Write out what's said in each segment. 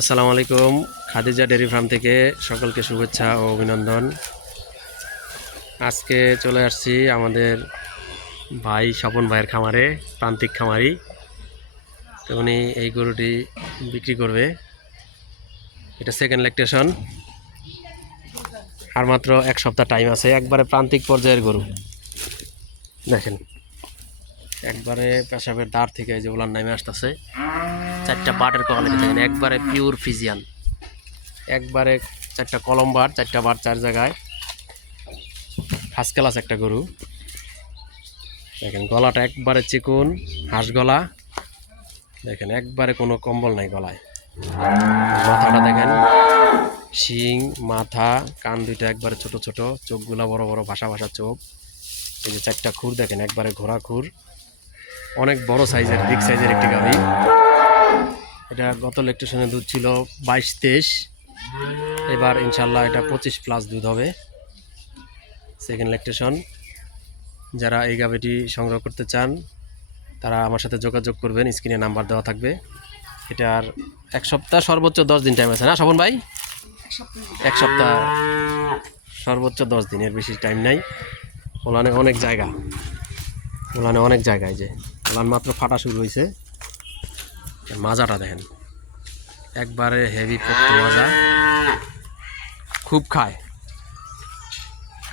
আসসালামু আলাইকুম। Khadija dairy farm থেকে সকলকে শুভেচ্ছা ও অভিনন্দন। আজকে চলে আসছি আমাদের ভাই স্বপন ভাইয়ের খামারে, প্রান্তিক খামারি। তো উনি এই গরুটি বিক্রি করবে। এটা সেকেন্ড ল্যাকটেশন, আর মাত্র এক সপ্তাহ টাইম আছে। একবারে প্রান্তিক পর্যায়ের গরু দেখেন, একবারে পেশাবের দাঁড় থেকে যেগুলার নামে আসতেছে। চারটা বাটের কোয়ালিটি দেখেন, একবারে পিওর ফিজিয়ান, একবারে চারটা কলম বার, চারটা বার চার জায়গায়, ফার্স্ট ক্লাস একটা গরু। দেখেন গলাটা একবারে চিকুন, হাঁস গলা দেখেন, একবারে কোনো কম্বল নাই গলায়। মাথাটা দেখেন, শিং, মাথা, কান দুইটা একবারে ছোট ছোট, চোখগুলা বড় বড়, ভাসা ভাসা চোখ। এই যে চারটা খুর দেখেন, একবারে ঘোড়া খুর, অনেক বড় সাইজের, বিগ সাইজের একটি গাভী। এটা গত ল্যাকটেশনে দুধ ছিল 22-23, এবার ইনশাল্লাহ এটা 25+ দুধ হবে। Second lactation. যারা এই গাভীটি সংগ্রহ করতে চান তারা আমার সাথে যোগাযোগ করবেন, স্ক্রিনে নাম্বার দেওয়া থাকবে। এটার এক সপ্তাহ সর্বোচ্চ 10 দিন টাইম আছে না স্বপন ভাই? এক সপ্তাহ সর্বোচ্চ 10 দিন, এর বেশি টাইম নাই। ওলানে অনেক জায়গা, ওলানে অনেক জায়গায়, যে ওলান মাত্র ফাটা শুরু হয়েছে। মাজাটা দেখেন, একবারে হেভি পোক্ত মাজা, খুব খায়,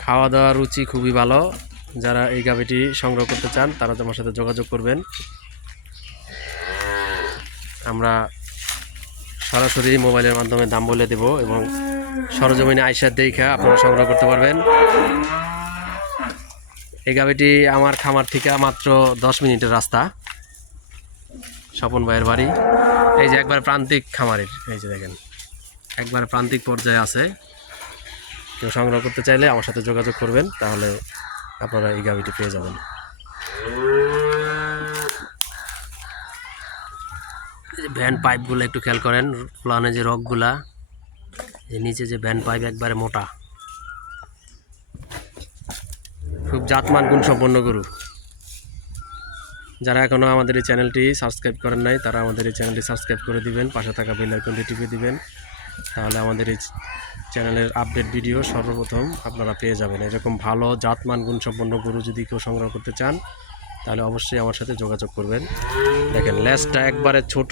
খাওয়া দাওয়া রুচি খুবই ভালো। যারা এই গাভীটি সংগ্রহ করতে চান তারা আমার সাথে যোগাযোগ করবেন। আমরা সরাসরি মোবাইলের মাধ্যমে দাম বলে দেব এবং সরজমিনে আইসার দেখা আপনারা সংগ্রহ করতে পারবেন। এই গাভীটি আমার খামার থেকে মাত্র 10 মিনিটের রাস্তা, স্বপন ভাইয়ের বাড়ি। এই যে একবার প্রান্তিক খামারের, এই যে দেখেন একবার প্রান্তিক পর্যায়ে আছে। কেউ সংগ্রহ করতে চাইলে আমার সাথে যোগাযোগ করবেন, তাহলে আপনারা এই গাভীটি পেয়ে যাবেন। ভ্যান পাইপগুলো একটু খেয়াল করেন, প্লানে যে রকগুলা, যে নিচে যে ভ্যান পাইপ একবারে মোটা, খুব জাতমান গুণসম্পন্ন গরু। যারা এখনও আমাদের এই চ্যানেলটি সাবস্ক্রাইব করেন নাই তারা আমাদের এই চ্যানেলটি সাবস্ক্রাইব করে দিবেন, পাশে থাকা বেল আইকনটি টিপে দিবেন, তাহলে আমাদের এই চ্যানেলের আপডেট ভিডিও সর্বপ্রথম আপনারা পেয়ে যাবেন। এরকম ভালো জাতমান গুণসম্পন্ন গরু যদি কেউ সংগ্রহ করতে চান তাহলে অবশ্যই আমার সাথে যোগাযোগ করবেন। দেখেন লেজটা একবারে ছোট,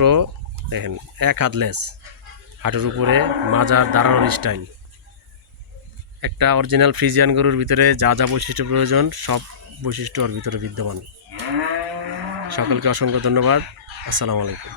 দেখেন এক হাত লেজ, হাঁটুর উপরে মাজার দাঁড়ানোর স্টাইল। একটা অরিজিনাল ফ্রিজিয়ান গরুর ভিতরে যা যা বৈশিষ্ট্য প্রয়োজন সব বৈশিষ্ট্য ওর ভিতরে বিদ্যমান। সকলকে অসংখ্য ধন্যবাদ। আসসালামু আলাইকুম।